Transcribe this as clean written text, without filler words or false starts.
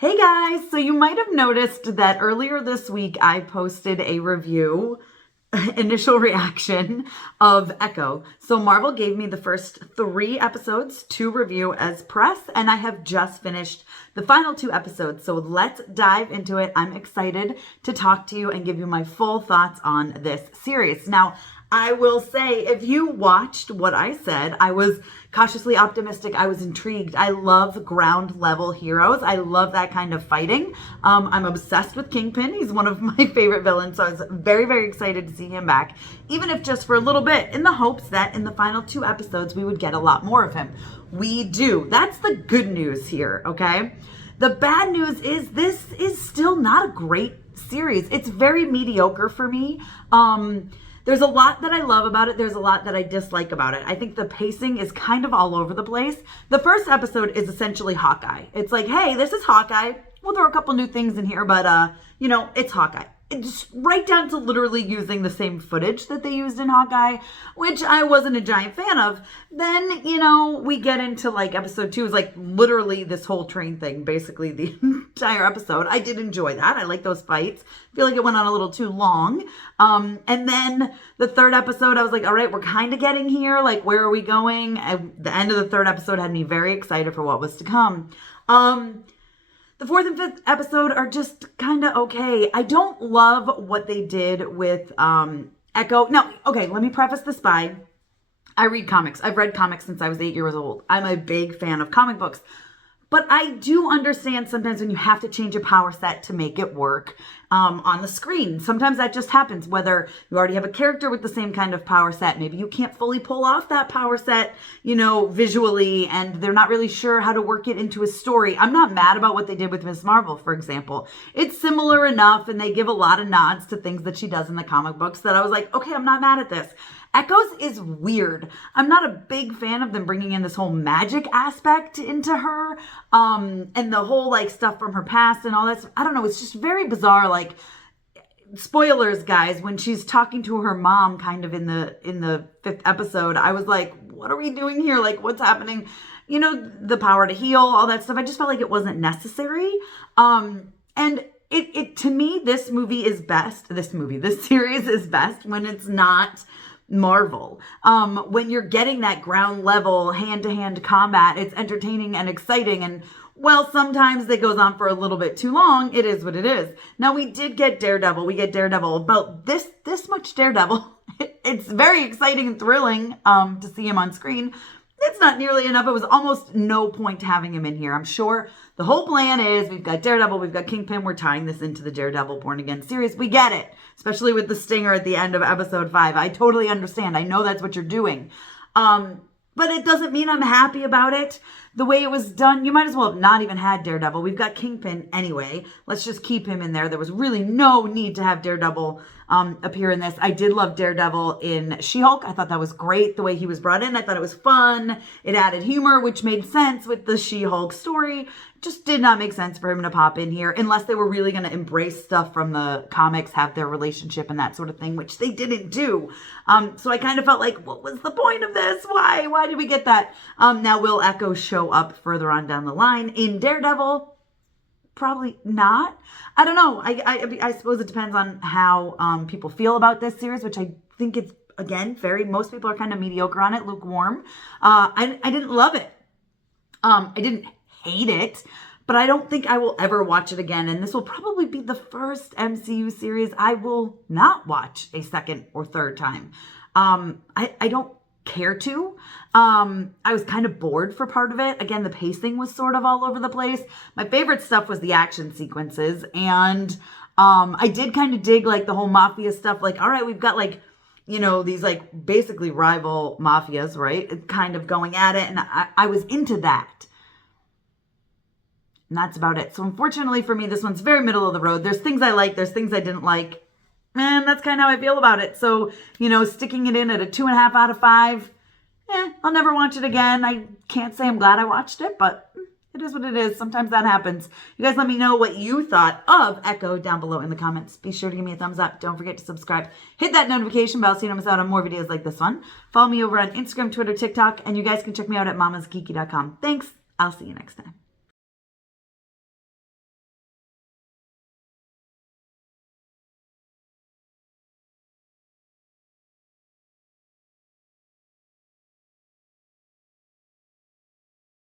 Hey guys, so you might have noticed that earlier this week I posted a review, initial reaction of Echo. So Marvel gave me the first 3 episodes to review as press, and I have just finished the final 2 episodes. So let's dive into it. I'm excited to talk to you and give you my full thoughts on this series. Now, I will say, if you watched what I said, I was cautiously optimistic. I was intrigued. I love ground level heroes. I love that kind of fighting. I'm obsessed with Kingpin. He's one of my favorite villains. So I was very, very excited to see him back, even if just for a little bit, in the hopes that in the final 2 episodes, we would get a lot more of him. We do. That's the good news here, okay? The bad news is this is still not a great series. It's very mediocre for me. There's a lot that I love about it. There's a lot that I dislike about it. I think the pacing is kind of all over the place. The first episode is essentially Hawkeye. It's like, hey, this is Hawkeye. We'll throw a couple new things in here, but, it's Hawkeye. It's right down to literally using the same footage that they used in Hawkeye, which I wasn't a giant fan of. Then, we get into like episode 2 is like literally this whole train thing, basically the entire episode. I did enjoy that. I like those fights. I feel like it went on a little too long. And then the 3rd episode, I was like, all right, we're kind of getting here. Like, where are we going? And the end of the 3rd episode had me very excited for what was to come. The 4th and 5th episode are just kind of okay. I don't love what they did with Echo. Now, okay, let me preface this by, I read comics. I've read comics since I was 8 years old. I'm a big fan of comic books. But I do understand sometimes when you have to change a power set to make it work on the screen. Sometimes that just happens, whether you already have a character with the same kind of power set. Maybe you can't fully pull off that power set, visually, and they're not really sure how to work it into a story. I'm not mad about what they did with Ms. Marvel, for example. It's similar enough, and they give a lot of nods to things that she does in the comic books that I was like, okay, I'm not mad at this. Echoes is weird. I'm not a big fan of them bringing in this whole magic aspect into her, and the whole like stuff from her past and all that. I don't know. It's just very bizarre. Like, spoilers, guys, when she's talking to her mom, kind of in the 5th episode, I was like, what are we doing here? Like, what's happening? The power to heal, all that stuff. I just felt like it wasn't necessary. And it to me, this series is best when it's not Marvel. When you're getting that ground level hand-to-hand combat, it's entertaining and exciting, and well, sometimes it goes on for a little bit too long. It is what it is. Now, we did get Daredevil. We get Daredevil, about this much Daredevil. It's very exciting and thrilling to see him on screen. It's not nearly enough. It was almost no point having him in here. I'm sure the whole plan is we've got Daredevil, we've got Kingpin. We're tying this into the Daredevil Born Again series. We get it, especially with the stinger at the end of episode 5. I totally understand. I know that's what you're doing. But it doesn't mean I'm happy about it. The way it was done, you might as well have not even had Daredevil. We've got Kingpin anyway. Let's just keep him in there. There was really no need to have Daredevil appear in this. I did love Daredevil in She-Hulk. I thought that was great, the way he was brought in. I thought it was fun. It added humor, which made sense with the She-Hulk story. Just did not make sense for him to pop in here unless they were really going to embrace stuff from the comics, have their relationship and that sort of thing, which they didn't do. So I kind of felt like, what was the point of this? Why did we get that? Now, will Echo show up further on down the line in Daredevil? Probably not. I don't know. I suppose it depends on how people feel about this series, which I think it's, again, most people are kind of mediocre on it, lukewarm. I didn't love it. I didn't hate it, but I don't think I will ever watch it again. And this will probably be the first MCU series I will not watch a 2nd or 3rd time. I don't care to. I was kind of bored for part of it. Again, the pacing was sort of all over the place. My favorite stuff was the action sequences, and I did kind of dig like the whole mafia stuff. Like, all right, we've got like, these like basically rival mafias, right? Kind of going at it, and I was into that. And that's about it. So unfortunately for me, this one's very middle of the road. There's things I like, there's things I didn't like. And that's kind of how I feel about it. So, sticking it in at a 2.5 out of 5, I'll never watch it again. I can't say I'm glad I watched it, but it is what it is. Sometimes that happens. You guys let me know what you thought of Echo down below in the comments. Be sure to give me a thumbs up. Don't forget to subscribe. Hit that notification bell so you don't miss out on more videos like this one. Follow me over on Instagram, Twitter, TikTok, and you guys can check me out at MamasGeeky.com. Thanks. I'll see you next time.